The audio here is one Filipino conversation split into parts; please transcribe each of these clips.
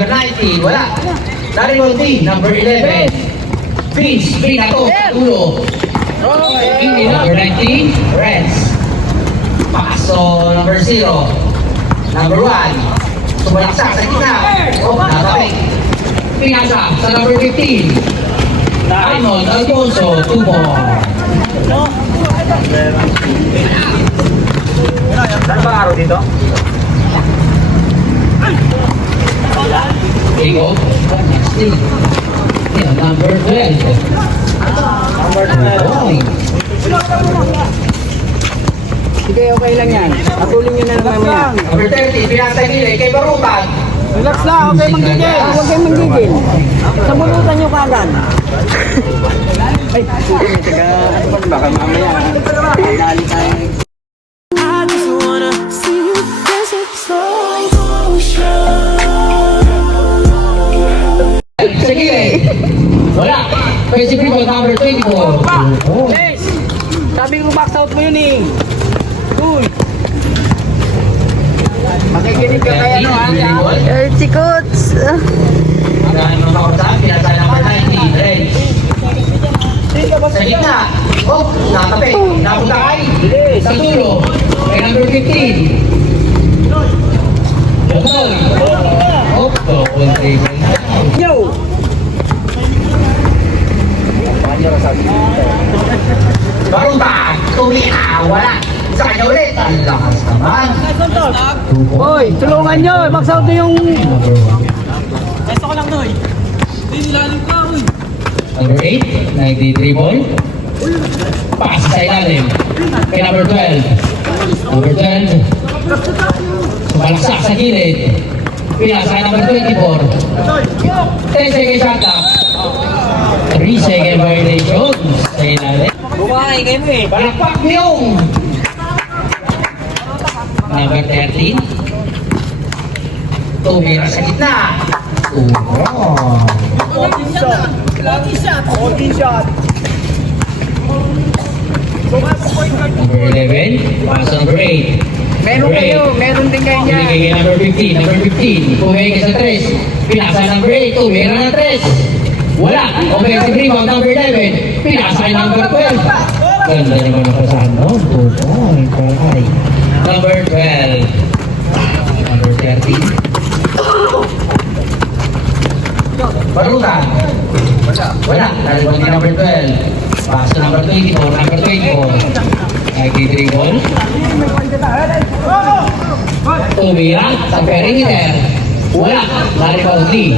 #90, wala. Darren D, number 11. Vince, green ako, ulo. Number 19, Reds. Paso, number 0. Number 1, sumalaksak sa gitna. Nabalik. Pinasa sa number 15. Arnold Alfonso, 2 ball. Saan ba araw dito? Ego, number 12. Number 12. Sige, okay lang yan. Patuloy nyo na lang mamaya. Number 30, pinasa nila kay Barutan. Relax lang, huwag kayo manggigil. Huwag kayo manggigil. Sabulutan nyo kagad. Ay, sige, taga, ano ba, baka mamaya. Dali tayo. I just wanna see you dance in slow motion. Sige, wala. Pwede people number 24. Yes! Sabi ko box out mo yun eh. Uy! Makikinig ka kaya no ha? 30 coats. Hanggang mga kakutaan, pinasa number 19, Reds. Sa gitna. Oh, nakatapi. Napunta kay. Sa dulo. Kay number 15. Otoy. Oh, double table. Yo! Barutan, tumiaw, wala. Sa kanya ulit. Ang lakas naman. Hoy, tulungan nyo! Box out nyo yung... Number 8, 93 ball. Pass sa ilalim. Kay number 12. Number 12. Sumalaksak sa gilid. Pinasa kay number 24. 10 seconds shot clock. 3 second violation sa ilalim. Bumahay kayo mo eh. Palakpak mo yung number 13. Tumira sa gitna. Lucky shot. Number 11. Pass number 8. Meron kayo, meron din kayo niya. Binigay kay number 15. Number 15. Pumigay ka sa 3. Pinasa number 8. Tumira na 3. Wala. Offensive rebound number 11. Pinasa kay number 12. Ganda naman ang pasahan mo. Number 12. Number 13. Barutan. Wala. Talibang ni number 12. Pass to number 24. Number 24. 93 ball. Tumira sa perimeter. Wala. Talibang ni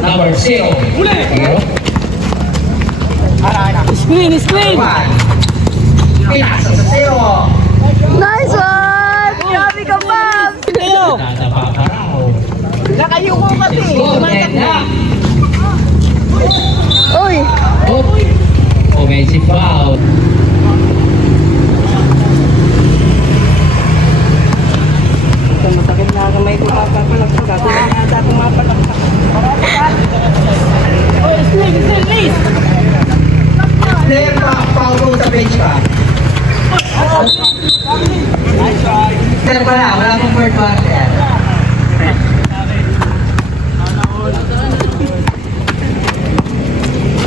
number 0. Screen! Pinasa sa 0. Nice one! Grabe ka, Pops! Kayo! Nadapa ka raw. Nakayuko kasi! Uy! Offensive foul. Ito masakit na kamay ko papalagsak. Kasi nangada akong mapalagsak. Oh, screen! Player pa, foul mo sa bench pa. Player pa na, wala pong third quarter.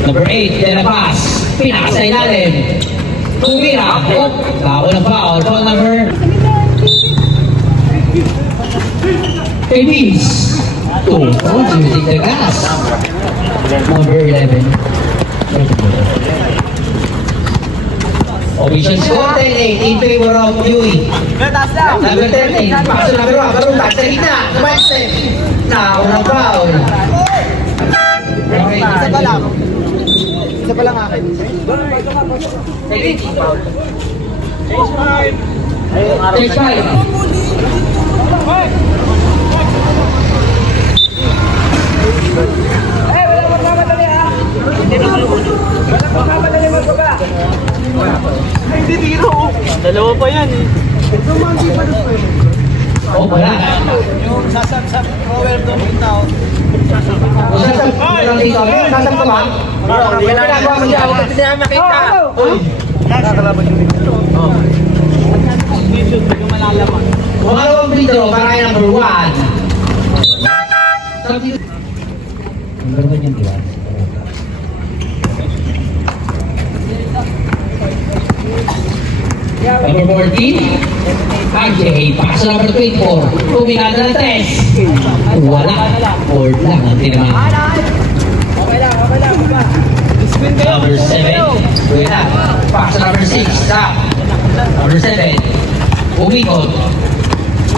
Number 8, Dela Paz. Pinasa ilalim. Tumira. Bago ng foul. Foul number 18. 2. Oh, using the gas. Number 11. Official score 10-8 in favor of Yui. Number 13. Paso number 1. Barutan sa gitna. Kumain. Naunang foul. Isa pa lang. Isa pa lang akin. Stage 5. Wala magmamadali ha. Wala magmamadali magbaga. Hindi tiro. Dalawa pa yan eh. Oh, wala. Yung sasab rower doon yung tao. Sasab ka ba? Hindi ka nagawa mo dyan. Huwag ka makita. Nakakalaban yung dito. 14. RJ, pass number 24. Tumingada ng 3. Wala. Board lang ang tinamaan. Number 7. Wala. Pass number 6. Stop. Number 7. Umikot.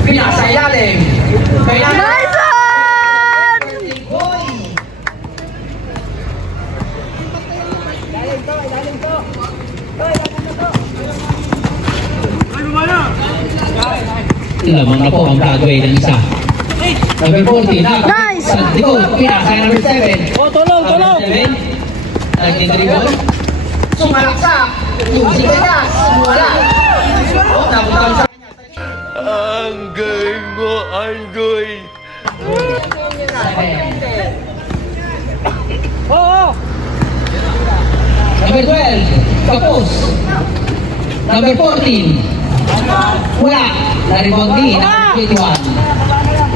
Pinasa ilalim. Kaya Nice one! lamang na po ang Broadway ng isa. Number 40. Nice! Sa likod. Pinasa number 7. Tulong, Number 7. Nagtitribol. Sumalaksak. Yung si Kanyas. Wala. Napuntahan sa Anggoy mo, anggoy. 7. Oo! Number 12. Kapos. Number 14. Wala. Na-rebound din. Number 21.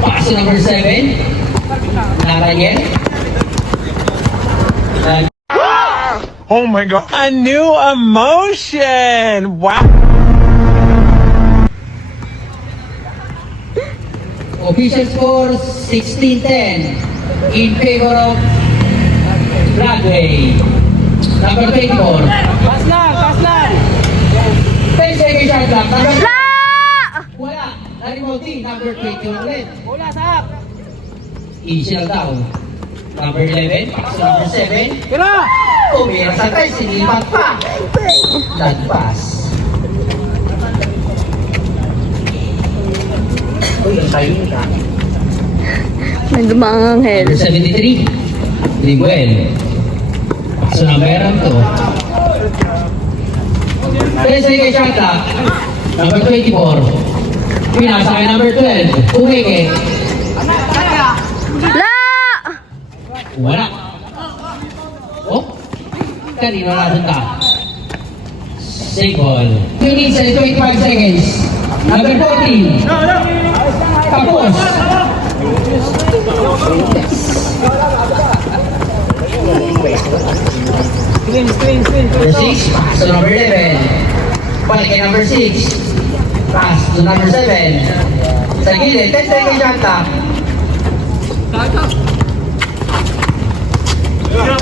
Pass number 7. Narayen. Oh my god. A new emotion. Wow. Official score 16-10 in favor of Broadway. Number 24. Pass lang! 10 seconds shot clock. Number La! wala. Na-rebound din. Number 21 ulit. Wala, sap! Easy lang daw. Number 11. Pass to number 7. Tira! Tumira sa 3. Sinipat pa. Nagpass. Uy, ang tayo ka. May dumangang head. Number 73. Libuel. Pass to number 2. 10 seconds shot clock. Number 24. Pinasa kay number 12. Tumike. La! Wala. Oh? Kanino napunta? Save ball. 2 minutes and 25 seconds. Number 14. Tapos. Screen. Number 6. Pass to number 11. Balik kay number 6. Pass to number 7. Sa gilid. 10 seconds shot clock.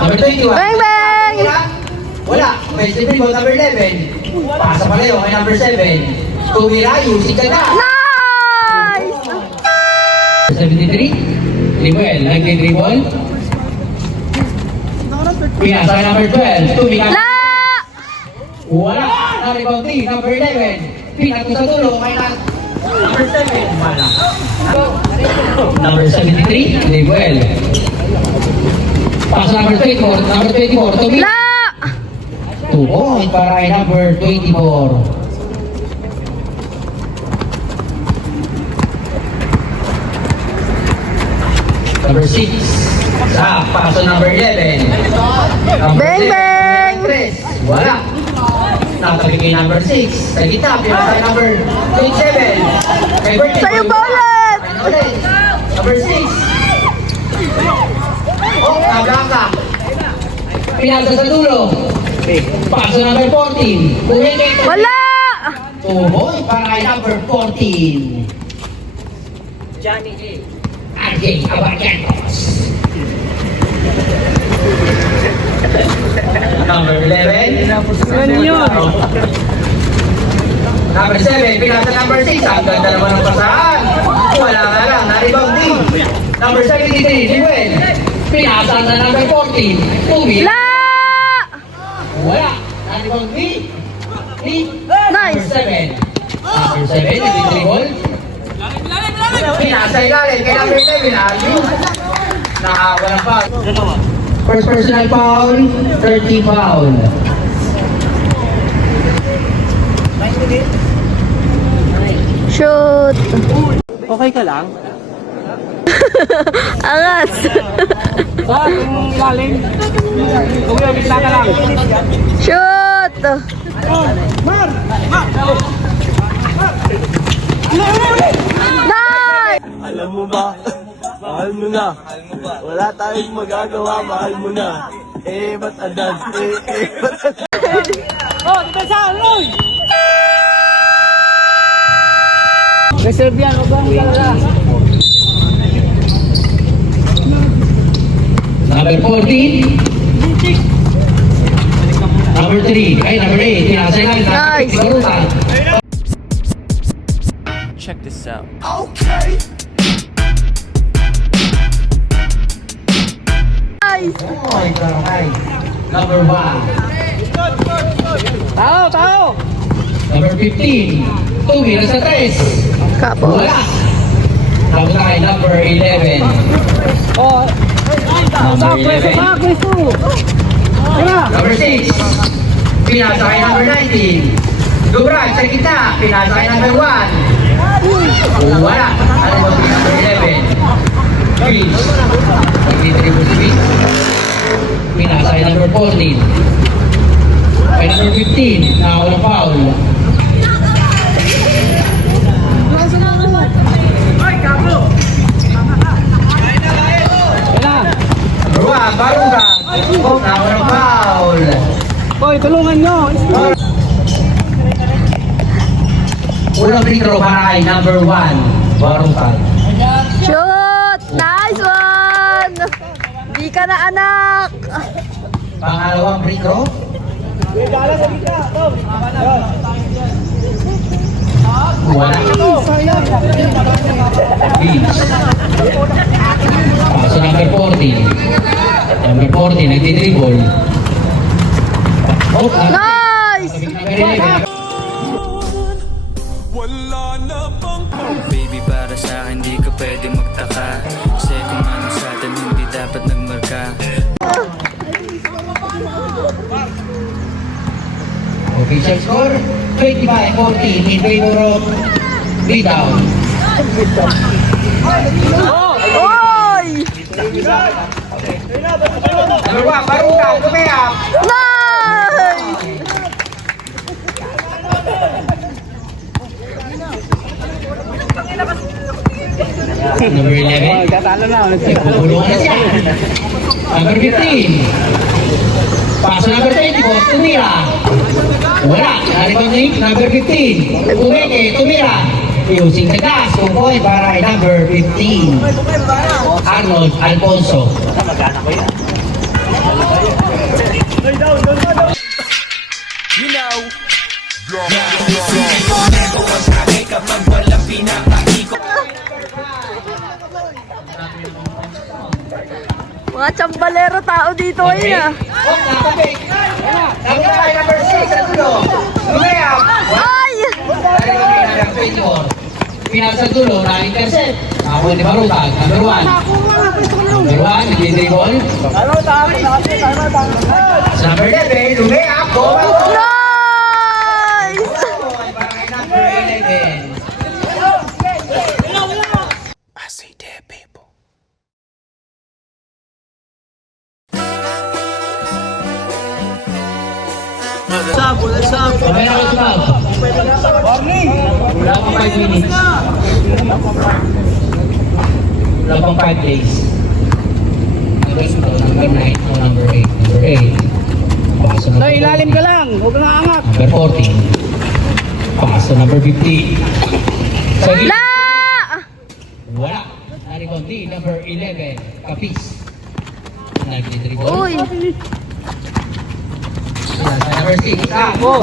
Number 21. Bang, bang! Wala. Offensive rebound number 11. Pasa palayo kay number 7. Tumira, using ka na. Nice! 73. Libuel, nag-dribble. Pinasa kay number 12. Tumira. La! Wala. Na-rebound din. Number 11. Pinato sa tulo kay number 7. Wala. Number 73. Libuel. Pass number 24. Number 24. Tumira. La! 2 point para kay number 24. Number 6. Sa paso number 11. Number Bang, 7, bang! Wala. Natabi kay number 6. Sa gitna, pinasa number 27. Kay Bertie. Sa'yo ba ulit? Ulit. Number 6. Oh, nablaka. Pinasa sa dulo. Paso number 14. Tumingin. Wala! Tuhoy para kay number 14. Johnny A. RJ Abarianos. Number 11. Ano yun? Number 7. Pinasa number 6. Ang ganda naman ng pasahan. Wala nga lang. Na-rebound din. Number 73. Libuel. Pinasa na number 14. Tumira. La! Wala. Na-rebound din. Number Nice! 7. Number 7. Nag-dribble. Pinasa ilalim. Kaya number 11. Ayun. Nakawalang foul. First personal foul. 30 foul. Shoot! Okay ka lang? Angas! Sa yung ilalim. Kung yung bigla ka lang. Shoot! Nice! Alam mo ba, mahal mo na. Wala tayong magagawa, mahal mo na. Ba't adan? Ba't adan? Oh, di ba sa Roy? Reserve yan, huwag kang kalala. Number 14. Number 3. Ay, number 8. Pinasa ilalim. Nice. Barutan. Check this out. Nice. Oy, karakay. Number 1. Tao! Number 15. Tumira sa 3. Kapos. Wala. Tapos tayo, number 11. Oh, Number 11. Kristo! Tira! Number 6. Pinasa kay number 19. Dubrag sa gitna. Pinasa kay number 1. Wala. Ano ba si number 11? Greens. Nag-retrieve si Greens. Pinasa kay number 14. Kay number 15. Nakawalang foul. Tira! Number 1. Barugan. Nakawalang foul. Hoy, tulungan nyo! Unang free throw para kay number 1. Barugan. Shoot! Nice one! Di ka na anak! Pangalawang free throw. Wala. Beach. So number 14. Number 14, nagtidribble. Oh, Nice! Baby, para sa akin di ka pwede magtaka, kasi kung ano sa atin hindi dapat nagmarka. Official score, 25-14 in favor of rebound. Oy! Number 1, Barugan, lumayap. Nice! Number 11, Tatalo na. nagpupulungan na siya. Number 15, paso number 24, tumira. Wala, naribang link, number 15. Umeke, tumira. Using the gas, 2 point para kay number 15. Arnold Alfonso. You know. Mga tsambalero tao dito ngayon ah. Oh, nakapik. Number 5, number 6, sa dulo. Lumayap. Ay! Naribang link, number 24. Pinasa dulo, na-intercept. Ako ni Barugan, number 1. Number 1, nag-dribble. Sa number 11, lumayap. Nice! Para kay number 11. I say dead people. Kamay na ka wala pang 5 minutes. Wala pang 5 days. Number 9 o number 8. Number 8. Paso number Hoy, ilalim ka lang! Huwag kang aangat! Number 14. Paso number 15. Sa gilid. La! Wala. Narikondi. Number 11. Kapis. Nag-dribble. Uy! Number 6. Dribble.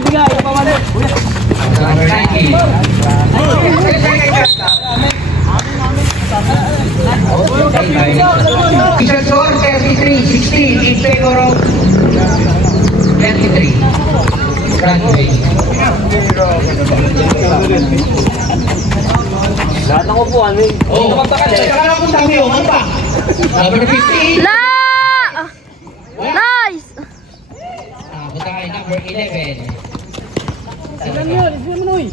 Bigay! Pamalik! Number 19. Official score 33-16 in favor of 23. Runway. Lahat ng upuan eh. Oh, saka na kung dami yung pa. Number 15. La! Nice! Punta kayo number 11. Ilan yun? Ilan mo noy?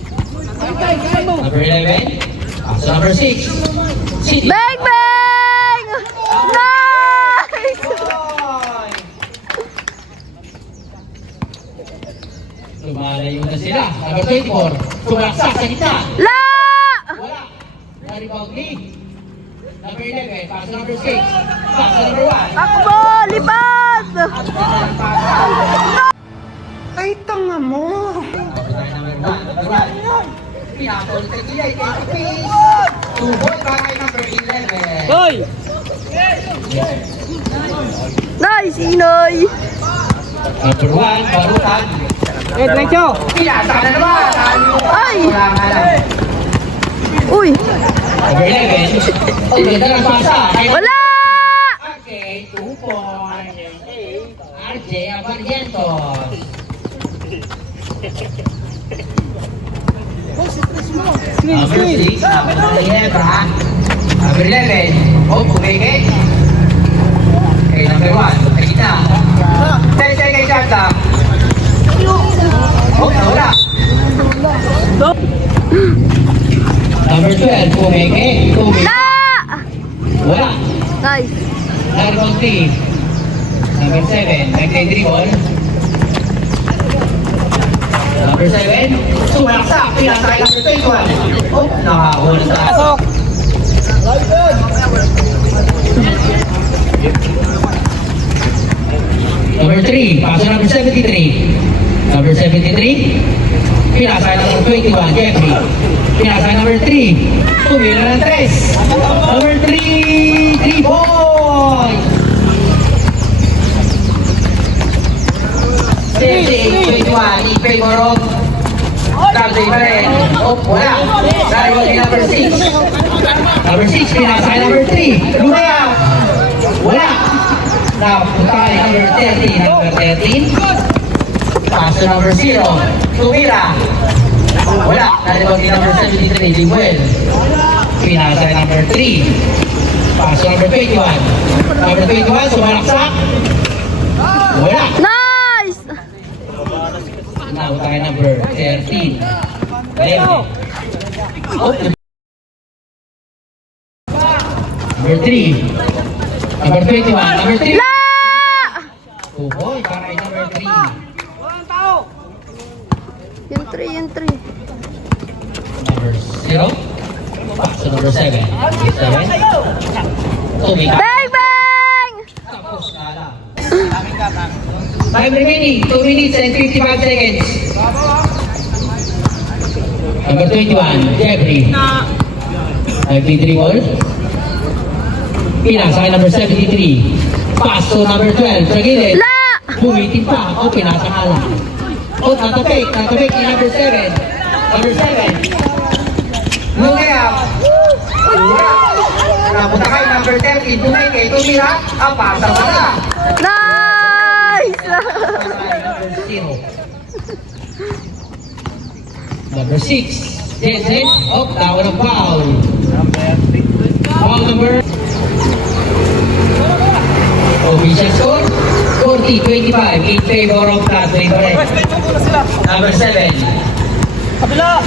Kaya mo! Number 11. So number 6. City. Bang bang! Nice! Lumalayo na sila. Number 24. Sumaksak sa gitna. La! Wala. Na-rebound lead. Number 11. Pass number 6. Pass number 1. Takbo! Lipad! Ay, tanga mo! Number 1. Pinakol sa kilay. 20 piece. 2 point para kay number 11. Hoy! Nice, Inoy! Number 1, Barutan. Diretso! Pinasa na naman. Ay! Wala nga lang. Uy! Number 11. Ang ganda ng pasa. Wala! Okay, 2 points. RJ Abarientos. Number 6, Number 11, oh, bumigay. Okay, number 1, sa gitna. 10 seconds shot lang. Oh, nawala. Number 12, bumigay. La! Wala. Nice! Number 3, number 7, nagtay-dribble. Number 7, sumalaksak, pinasakay number 21. Oh, nakahuli sa Pasok! Number 3, paso number 73. Number 73, pinasakay number 21, Jeffrey. Pinasakay number 3, tumira ng 3. Number 3, 3 points! 21, in favor of Dante pa rin. Oh, wala. Dahil wala number 6. Number 6, pinasakay number 3. Lumaya! Wala. Now, punta kay number 13. Number 13. Paso number 0. Tumira. Wala. Dahil wala number 73. Libuel. Pinasakay number 3. Paso number 21. Number 21, sumalaksak. Wala. Nice! Now, tayo number 13. Leo. Oh. Number 3. Number 21. Number 3. La! Oh boy, para number 3. Yung 3, yung 3. Number 0. So number 7. 7. Tumika. Bang, bang! Tapos na lang. Time remaining, 2 minutes and 55 seconds. Number 21, Jeffrey. 93 ball. Pinasakay number 73. Paso number 12, sa gilid. La! Bumitin pa. O, pinasakala. O, tatapik ni number 7. Number 7. Lumaya. Napunta kay number 13, tumay kay tumira. Ang pasa wala. Nice! Number 0. Number 6, Jensen. Oh, tawa ng foul. Foul number. Official score, 40-25 in favor of Catherine Correct. Number 7. Kabila!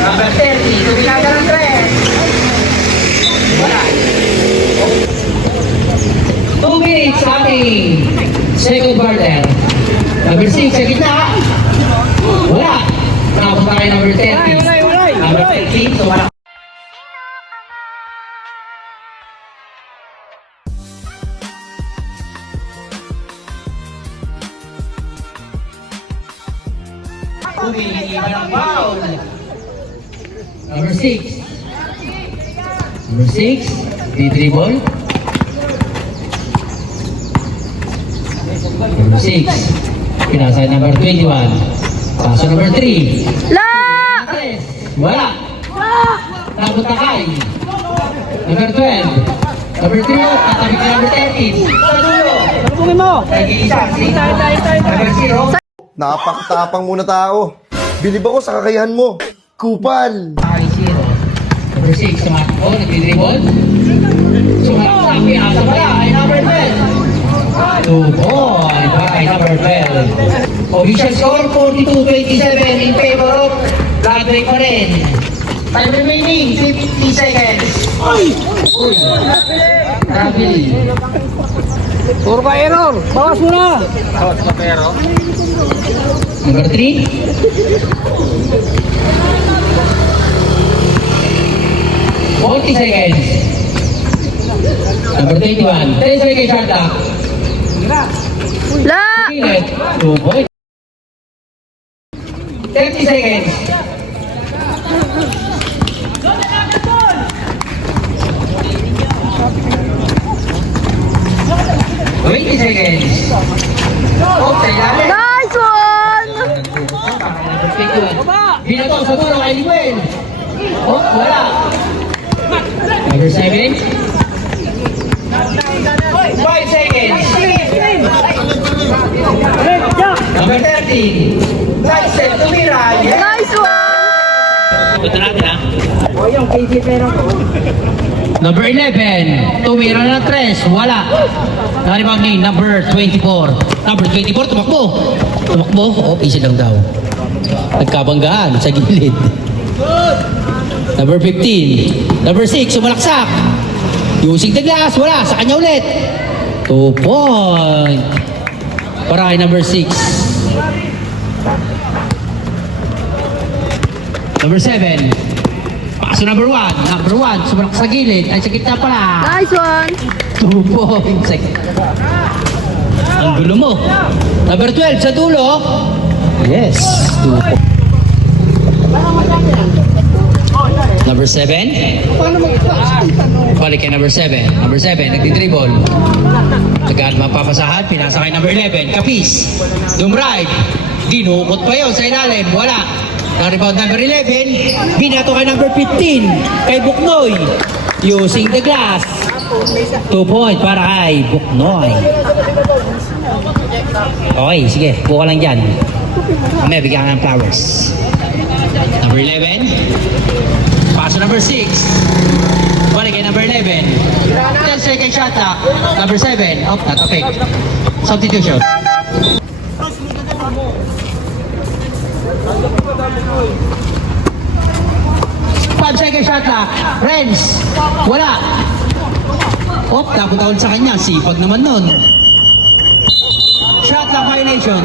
Number 30, tuminaga ng 3. Wala. 2 minutes sa ating second quarter. Number 6 sa gitna. Wala. Nakapunta kayo number 30. Number 13, so wala. Humihingi ng foul. Number 6. Number 6, D3 Number 6, pinasay number 21. Paso number 3. La! Wala. Napunta kay number 12. Number 3, katabi ka number 13. Sa dulo. Pagpugin mo! Nag-iisa si number 0. Napakatapang muna tao. Bilib ako sa kakayahan mo. Kupal! Kay 0. Number 6, sumakbo, nag-dribble. Sumakbo, pinasa pala ay number 12. 2 point by number 12. Official score 42-27 in favor of Broadway pa rin. Time remaining 50 seconds. Uy! Travel. Puro ka error! Bawas mo na! Number 3. seconds. Number 21. 10 seconds shot clock. La! Ingat. 2 point. 30 seconds. Wait seconds. Okay, lalim. Nice one! Binato sa dulo kay Liwen. Oh, wala. Number 7. 5 seconds. Number 13. Side step, tumira. Yes. Nice one! Ito natin ha. O yung KG pera ko. Number 11. Tumira na 3. Wala. Naribang ni number 24. Number 24, tumakbo. Tumakbo. Oh, easy lang daw. Nagkabanggaan sa gilid. Number 15. Number 6, sumalaksak. Using the glass. Wala. Sa kanya ulit. 2 point. Para kay number 6. Number 7. Paso number 1. Number 1, sumalak sa gilid. Ay, sa gitna pala. Nice one! 2 points. Ang gulo mo. Number 12 sa dulo. Yes. 2 points. Number 7. Balik kay number 7. Number 7, nagdi-dribble. Tagaan mapapasahan, pinasa kay number 11. Kapis. Dumride. Dinukot pa yun sa ilalim. Wala. Na-rebound number 11. Binato kay number 15. Kay Buknoy. Using the glass. 2 point para kay Buknoy. Okay, sige. Buka lang dyan. May bigyan ka ng flowers. Number 11. Paso number 6. Balik kay number 11. 10 second shot clock. Number 7. Oh, natapik. Substitution. Five second shot clock. Renz. Wala. Oh, napunta ulit sa kanya. Sipag naman nun. Shot clock violation.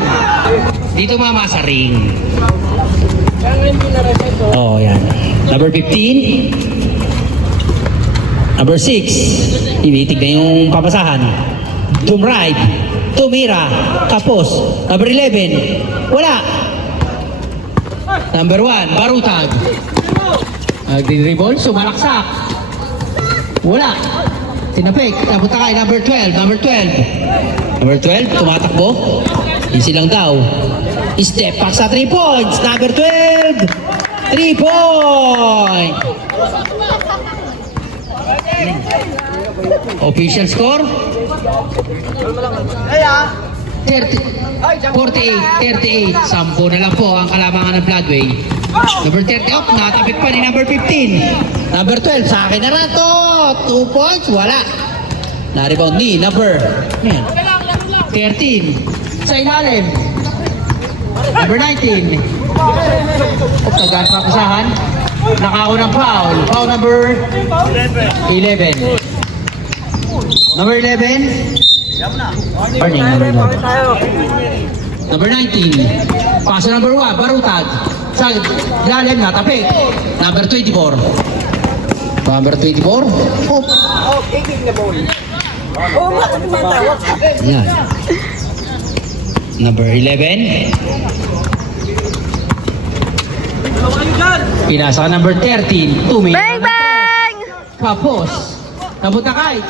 Dito mama sa ring. Oh, yan. Number 15. Number 6. Tinitig na yung papasahan. Dumride. Tumira. Kapos. Number 11. Wala. Number 1. Barutag. Nagdi-dribble. Sumalaksak. Wala. Tinapik. Napunta kay number 12. Number 12. Number 12. Tumatakbo. Easy lang daw. Step back sa 3 points. Number 12. 3 point. Official score? 48. 10 na lang po ang kalamangan ng Floodway. Number 30. Oh, natapik pa ni number 15. Number 12. Sa akin na lang to. 2 points. Wala. Na-rebound ni number 13. Sa ilalim. Number 19. Tagaan papasahan. Nakaunang foul. Foul number 11. Number 11. Burning number 11. Number 19. Paso number 1. Barutag. Sa ilalim na tapik. Number 24. Number 24. Oh. Oh, kicking the ball. Oh, bakit tumatawag? Yan. Number 11. Pinasa ka number 13. Tumira. Bang bang! Kapos. Napunta kay.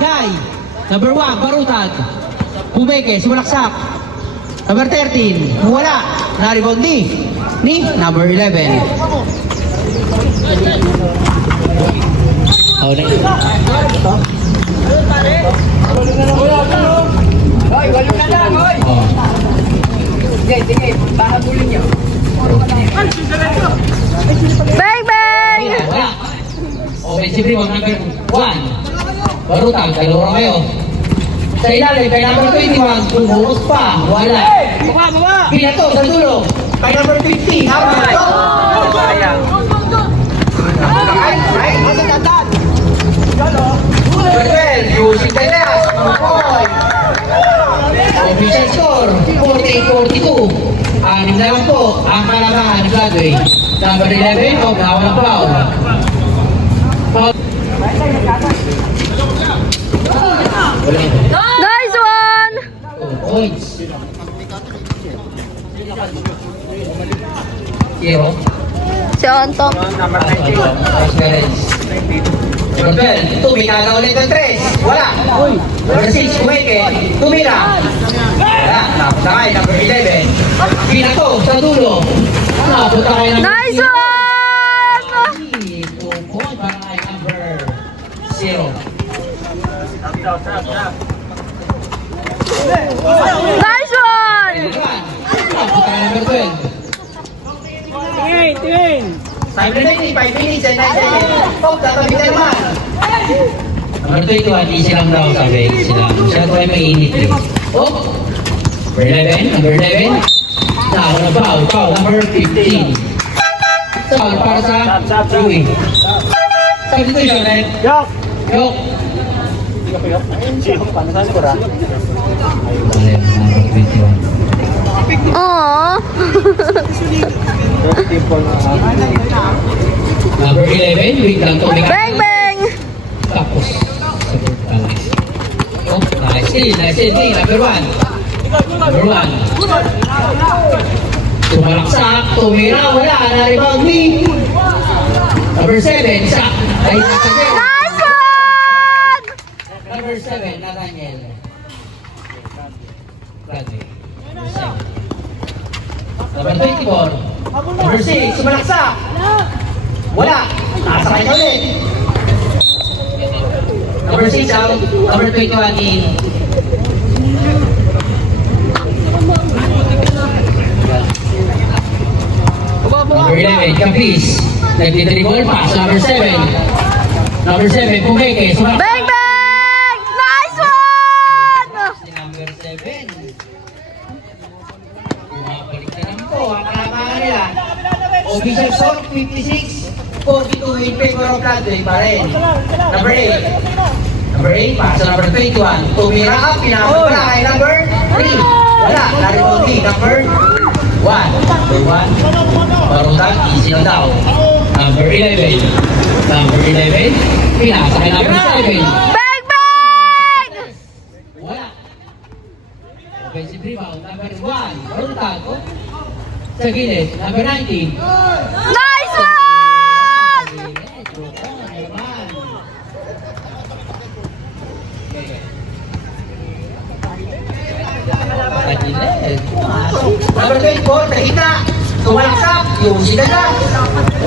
Number 1, Barutag. Pumeke, sumalaksak. Number 13. Wala. Na-rebound ni number 11. Oh, Hoy, walo na lang, hoy! oh. Sige, baka bulin niyo. Bang bang! Wala. Offensive rebound number 1. Barutag, dalawang kayo. Sa ilalim, kay number 21, tumuhos pa. Wala. Baba! Pinato sa dulo. Kay number 15. Sayang. Ay, matandaan. Number 12, using the last. Official score, 48-42. Anim na lang po ang kalamangan ni Floodway. Number 11, nawa ng foul. Nice one! 2 points. 0. Si Anton. Number Transference. Number 12, tumira na ulit ng 3. Wala. Number 6, kumeke. Tumira. Wala. Napunta kayo. Number 11. Pinato sa dulo. Napunta kayo ng Nice one! 2 point para kay number 0. Nice one! Napunta kayo number 12. Time remaining, 5 minutes and 9 seconds. Oh, tatabitan naman. Number 21, di silang daw sabi. Sila ko ay mainit eh. Oh! Number 11, number 11. Tao na foul, number 15. Foul para sa Louie. Substitution, right? Yok! Yok. Sino pa? Nasaan ko ra? Number 21. Aww. Number 11, wait lang to. Bang bang! Tapos, sagot pala. Oh, nice steal, number 1. Number 1. Tumalaksak, tumira, wala, na-rebound me. Number 7, isa. Ay, nakagay. Nice one! Number 7, Nathaniel. Bradley. Number 7. Number 24. Number 6, sumalaksak. Wala. Nasa kanya ulit. Number 6 out. Number 21 in. Number 11, Caprice. Nagtitribol pass. Number 7. Number 7, Pumeke. Sumalaksak. Bang bang! Nice one! Si number 7. Bumabalik na lang po ang kalamangan nila. Official score 56, 42 in favor of Bradley pa rin. Number 8. Number 8 pa sa number 21. Tumira up, pinapagpala kay number 3. Wala, naribon D. Number 1. Number 1. Barutan, easy lang daw. Number 11. Number 11. Pinasa kay number 7. Bang bang! Wala. Offensive rebound, number 1. Barutan, oh. Sa gilid, number 19. Nice one! Number 24, nakita. Tumalaksak, yung sila na.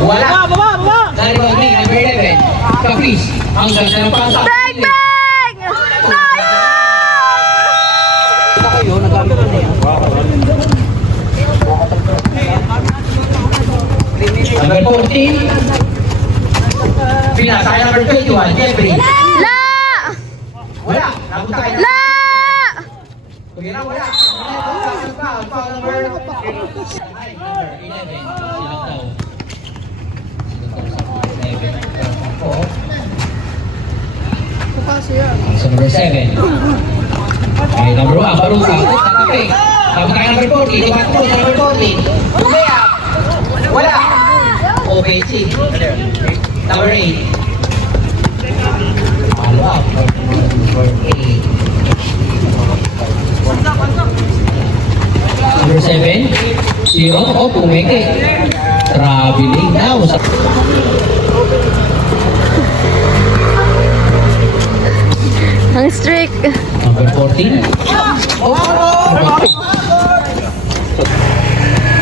Wala. Naribang ni number 11. Caprice, hanggang sa napasa. Bang bang! Nice one! Kayo, nagamit ko na yan. Number 14. Pinasa kay number 21, Jeffrey. La! Wala. Napunta kay La! Tumira, wala. Foul number 11. Silang daw. So number 7. Okay, number 1, Baruta. Okay. Napunta kay number 40. Diba ito, number 40. Tumira. Wala. OPC. Number 8. Follow up. Number 8. Number 7. 0. Oh, pumeke. Traveling now. Ang strict. Number 14.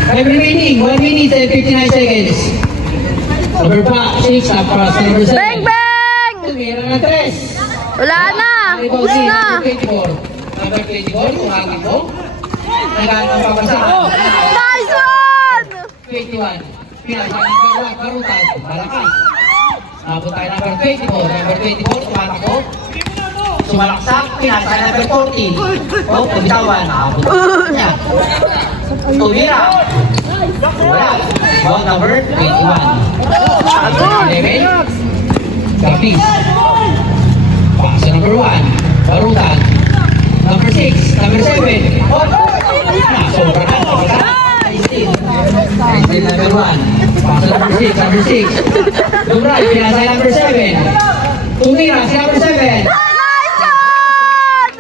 Time remaining. 1 minute and 59 seconds. Number 6. Tapos number 7. Bang bang! Tumira na 3. Wala na! Ubus na! Number 24, tumagin mo. Nagano ang papasahan. Nice one! 21. Pinasa number 1, Barutan. Malakas. Napunta kay number 24. Number 24, tumatakbo. Sumalaksak. Pinasa kay number 14. Oh, pagtawan. Nakapunta niya. Tumira. Wala. Oh, number 21. Good! 11. Kapis. Pasa number 1, Barutan. Number 6, number 7. Oh! Sobra ka. Still number 1. Pasa number 6, Lumray, pinasa number 7. Tumira si number 7. Nice one!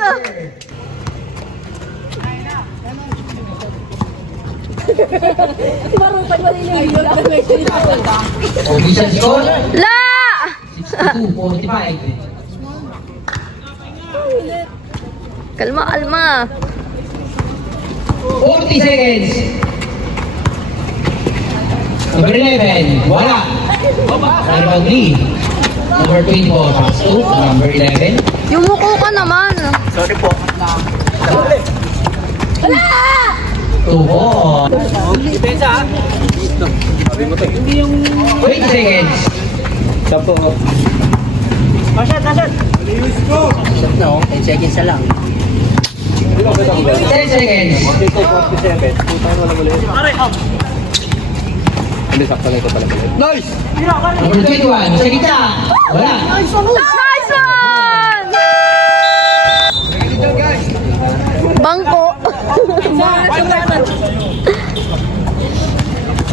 Official score, La! 62-45. Kalma, kalma. 40 seconds. Number 11, wala. Number 3. Number 24, pass to number 11. Yumuko ka naman. Sorry po. 2 po. Depensa ha? 20 seconds. Isa po. Nasad! Nasad na oh. 10 seconds na lang. 10 seconds. 47. Puta wala muli. Hindi, sakto na ito pala. Nice! Number 21, sa gitna. Wala. Nice one! Bangko.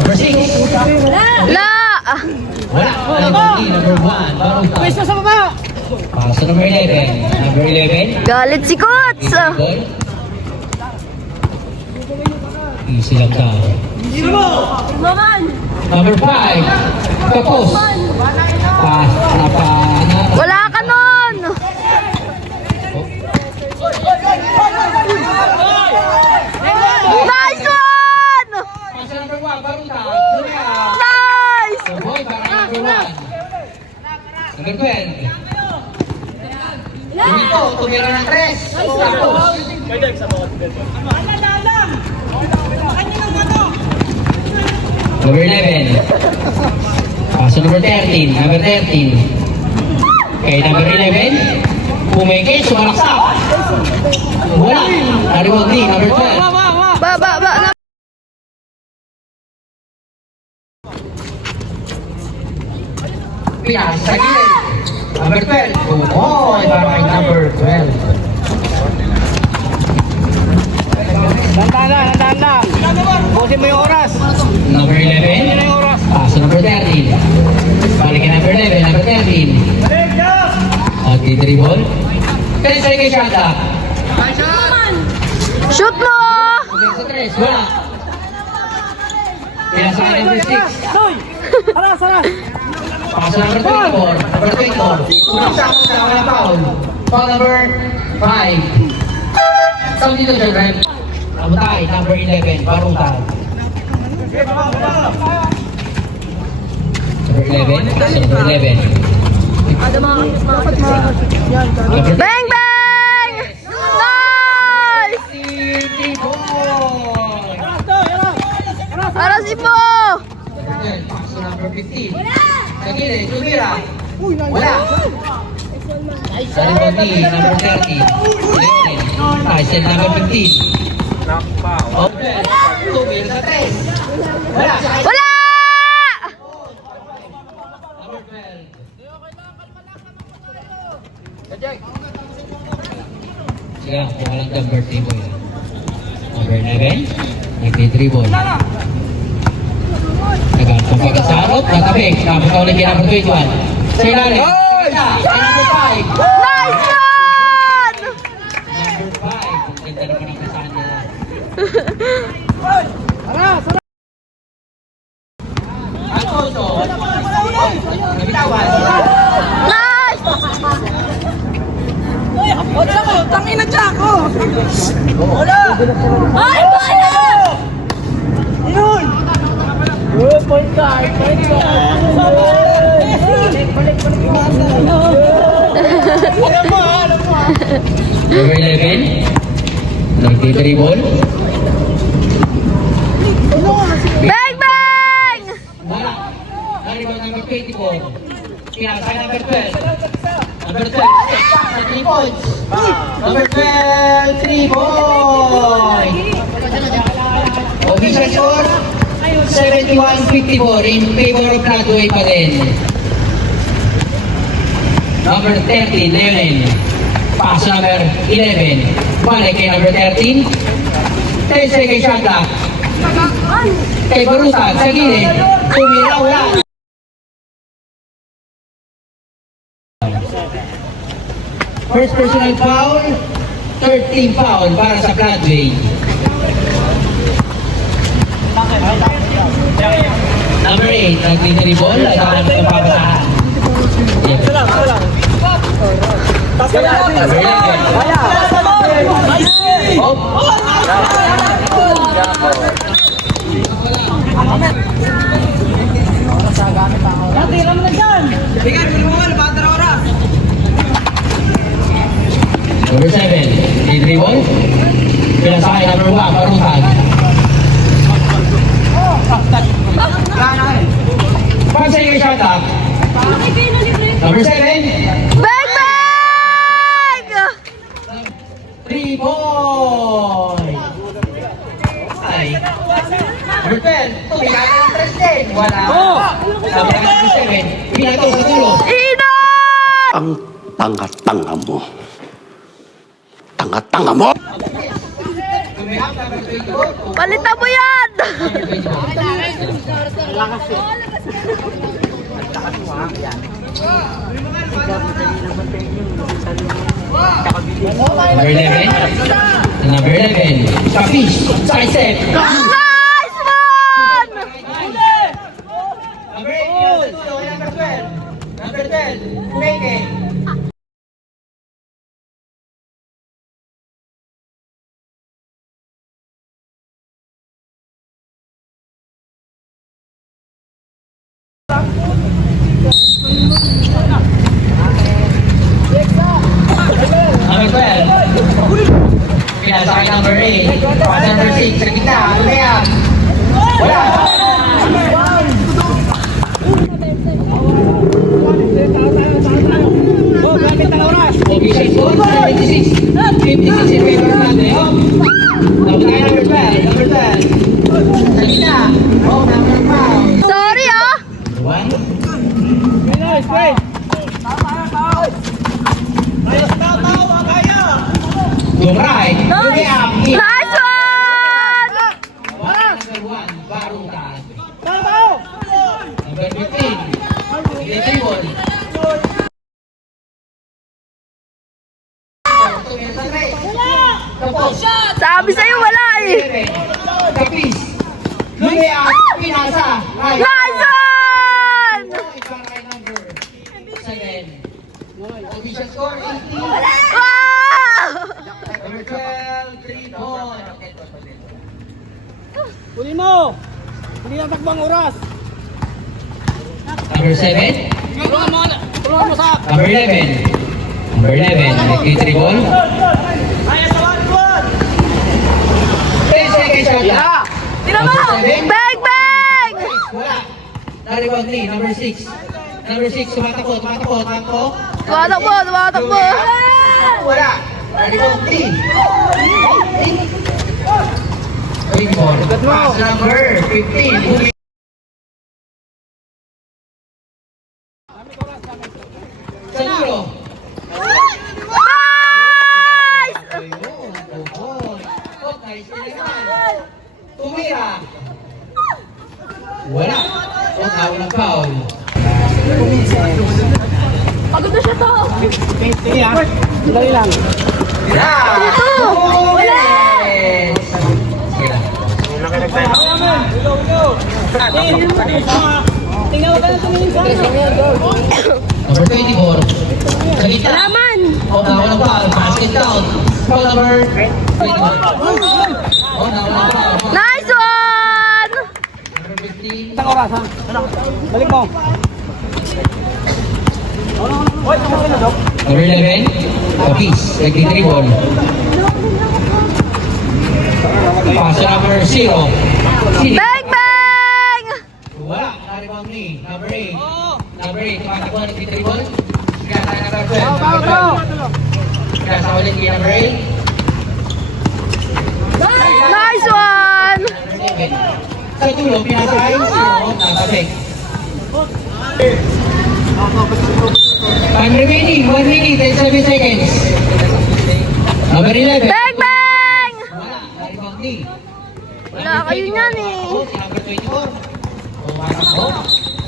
Number 6. La! Wala. Number 1, Baruta. Pwesto sa baba! Pass to number 11. Number 11. Galit si Kots. Goal. Easy lang daw. Number 5. Tapos. Pass. Wala ka nun. Nice one! Pass to number 1, Baruta. Nice! The boy para number 1. Number 12. Dito, tumira ng 3. Tapos. Number 11. Paso number 13. Number 13. Okay, number 11. Pumikit, sumalaksak. Wala. Nariwag din. Number 12. Ba. Pinas, sa gilid. Number 12. Oh, para kay number 12. Dandan lang. Busin mo yung oras. Number 11. Paso number 13. Balik kay number 11. Number 13. Dribble. 10 seconds shot clock. Shoot mo! Sa 3. Wala. Pinas sa number 6. Aras! Paso number 24. Number 24. Sumaksak sa wala foul. Foul number 5. Sound dito, children. Amutay, number 11. Barutan. Number 11. Paso number 11. Bang, bang! Nice! Para si Po! Paso number 15. Sa gilid, tumira. Wala. Number 14, number 30. Tyson, number 15. Okay. Tumira sa 3. Wala. Wala! Number 12. Sige, kung walang number 3 boy. Number 11. Nagtitribol. Nagantong pagkasarot. Natabik. Tapos na ulit kay number 21. Sa ilalim. Sa number 5. Nice one! Number 5. Ang ganda naman dito sa kanya. Alfonso. Nabitawan. Nice! Tangin na siya ako! Ay, bala! Yun! Point guard! Number 11. Nagtitribol. Bang, bang! Wala. Naribang number 24. Kinasay number 12. Number 12. 3 points. Number 12. 3 points. Official score. 71-54 in favor of Broadway pa din. Number 13, Leonin. Pass number 11. Balik kay number 13. 10 seconds shot clock. Kay Barutan, sa gilid. Tumira, wala. First personal foul. Third team foul para sa Broadway. Number 8, nag-dribble at ang papasahan. Yes. Number 11. Oh. Number 7, dribble. Pinasakay number 1, parutan. Pansay yung shot up. Number 7. Bang, bang! 3 points! Ay. Number 12. Tumigatan ng president. Wala. Number 7. Pinato sa dulo. Inon! Ang tanga-tanga mo. Tanga-tanga mo! Palitan mo yan! Number 11. Number 11. Kapish. Side step. Nice one! Number 8. Number 12. Number 12. Make it. Number 12. Pinasakay number 8. Pass number 6. Sa gitna. Ano na yan? Wala. Official score, 56. 56 in favor of Nande. Oh. Number 9, number 12. Number 12. Sa gitna. Oh, number 5. Sorry ah! 1. Gumray. Nice! Nice one! Number 1, Barutan. Number 15, Dribble. Tapos, Sabi sa'yo wala eh! 11, Kapis. Lumea, Pinasa. Nice one! Ibarangay number 7. Official score, 80. Wow! Number 12, 3 points. Kunin mo! Hindi na takbang oras. Number 7, Tulungan mo sa... number 11. Number 11, nag-dribble. 10 seconds shot clock. Tira mo! Bang, bang! Wala. Na-rebound ni, number 6. Number 6, tumatakbo. Tumatakbo! Wala. Na-rebound ni. 3-4. Pass number 15. Sa dulo. Nice! Tumira. Wala. O, tawag ng foul. Pagod na siya to! Dali lang. Wala. Wala. Sige lang. Tingnan mo ba na tumingin sa Number 24. Sa gitna. Laman! O, tawag ng foul. Basket count. Foul number 21. O, tawag ng foul. Nice one! Number 15. Isang oras ha? Balik mo. Number 11. Kapis. Nag-dribble. Pass number 0. Bang, bang! Wala. Na-rebound ni. Number 8. Number 8. Tumatakbo na nag-dribble. Kaya tayo number 12. Number 12. Kaya sa ulit kay number 8. Nice one! Number 7. Sa dulo, pinasakay. 0. Nakabek. Time remaining. 1 minute and 7 seconds. Number 11. Bang, bang! Wala. Na-rebound ni. Wala kayo niyan eh. Si number 24. Tumatakbo.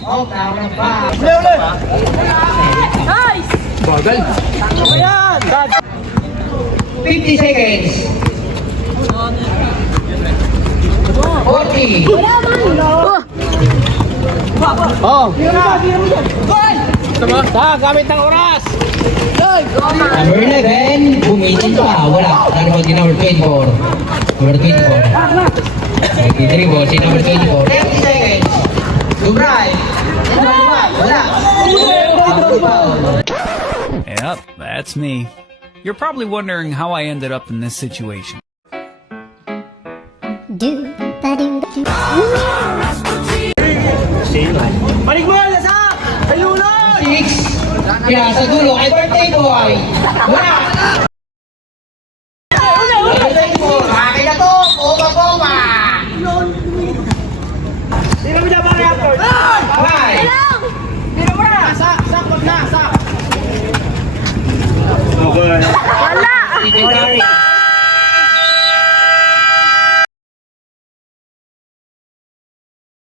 Oh, tawag ng foul. Nice! 50 seconds. 40. Oh. Gamit ng oras. Number 11, bumitin pa. Wala. Ano ba number 24? Number 24. 93 ball, si number 24. 30 seconds. To drive. Wala. Yep, that's me. You're probably wondering how I ended up in this situation. Maligmol, nasa! Ayun na! 6. Kaya sa dulo ay birthday boy. Wala.